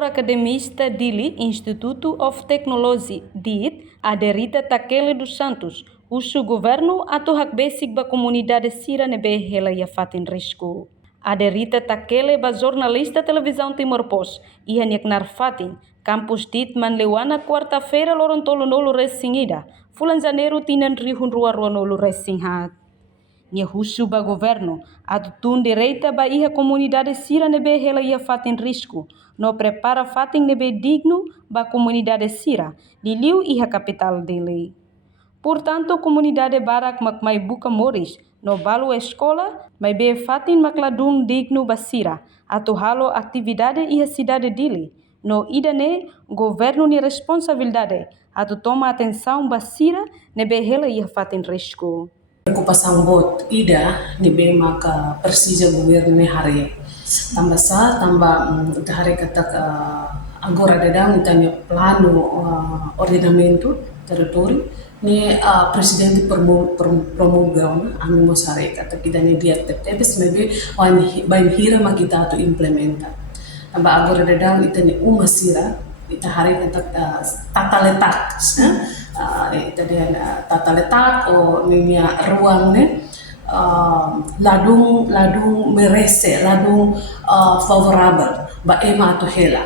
diretor akademista Dili Instituto of Technology DIT, Aderita Takele dos Santos, usu governo atau hak basic ba comunidade sira nebe hela ia fatin risco. Aderita Takele ba jornalista televisão Timor Post, ia nyeknar fatin, kampus DIT manlewana quarta-feira lorontolo nolo resingida, fulan janeiro tinan rihun rua nolo resinghat. Nia husu ba governo, atutun direita ba iha comunidade sira nebe hela ia fatin risco, no prepara fatin nebe digno ba comunidade sira, di liu iha capital dele. Portanto, comunidade barak mak mai buka moris, no balu escola, mai be fatin mak ladung digno ba sira, atau halo atividade iha cidade dele, no idane governo ni responsabilidade, atau toma atenção ba sira nebe hela ia fatin risco. Preocupação bot ida ni be maka persija governo ni hari tambah hari kata agora dedang itanya plano ordenamento território ni presidente promulgou anu mosare kata kita ni dia tepes maybe bain hira makita tu implementa tambah agora dedang itanya umasira ita hari kata tata letak itu dia tata letak ninya ruang ne ladung merese ladung favorable ba ema atau hela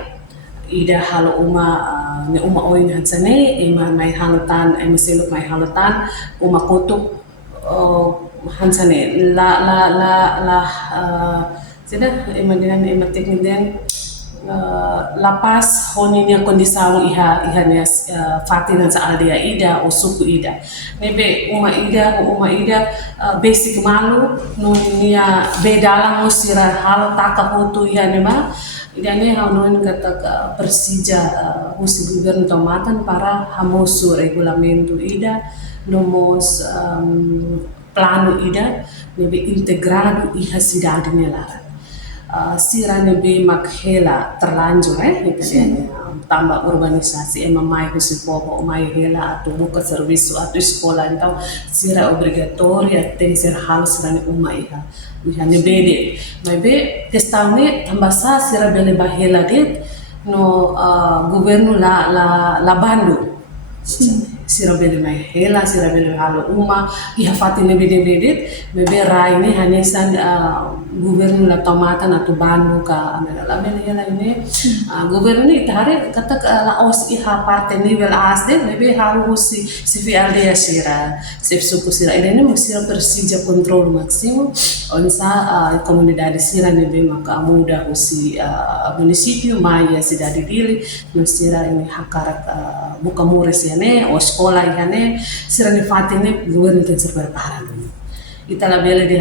ida halo uma oin hansane ema mai halutan ema seluk mai halutan uma kutuk hansane la sida ema dengan ema teknik den lapas honinya kondisau iha nias fatinan sa aldea ida o suku ida nebe uma ida basic malu nunia bedalang musira hal taka hutu iha nema ida ne hanon kata persija musi governo tomatan para hamosu regulamento ida nomos plano ida nebe integrado iha cidade nela sira nebe makhela terlanjur tambah urbanisasi mai kusi popo mai hela atau buka servisu atau sekolah então sira obrigatória tem ser hal sira uma iha nebe de mai be questão ne tambah sa sira bele bahela dit no governo la bandu sira bele mai hela sira bele halo uma iha fati nebe dit mebe rai ne hanesan governo la tomatan atau bandu ka la bele hela ini governo ni tahare kata la os iha parte nivel asde mebe halu si CVLD sira suku sira ini sira persija kontrol maksimum onsa comunidade sira nebe maka muda usi municipio maya cidade dele no sira ini hakarat buka mures ne o sekolah ne sira ni fatine governo tem ser preparado ita la bele de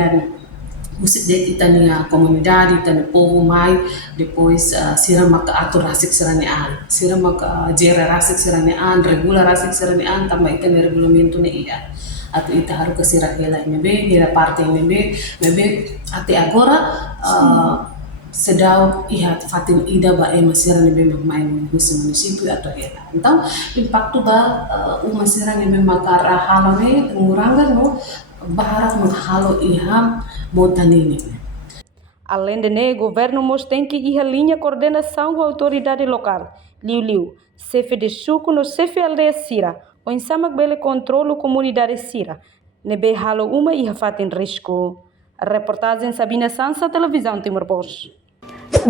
musik de itania comunidade itania povo mai depois sira maka atur rasik sira ni an sira maka jera rasik sira ni an regular rasik sira ni an tambah itania regulamento ni iya atau ita harus ke sira hela ini be hela parte ini be ati agora sedau iha fatin ida ba masira ni be main municipio atau hela então impacto ba masira ni be maka rahalame pengurangan no baharat menghalo iha motanini. Além de ne, governo tem que ir a linha coordenação com a autoridade local, liu, chefe de suco no chefe aldeia sira, ou em samak bele controlo comunidade sira, nebe halo uma iha fatin risco. Reportagem Sabina Sansa, televisão Timor Post.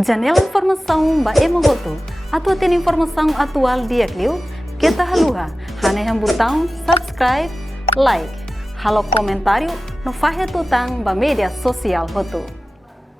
Janela informação ba emogoto, atau tem informação atual dia kliu, kita haluha, haneham botão subscribe, like. Halo komentário no Fahe Tutang ba media sosial hotu.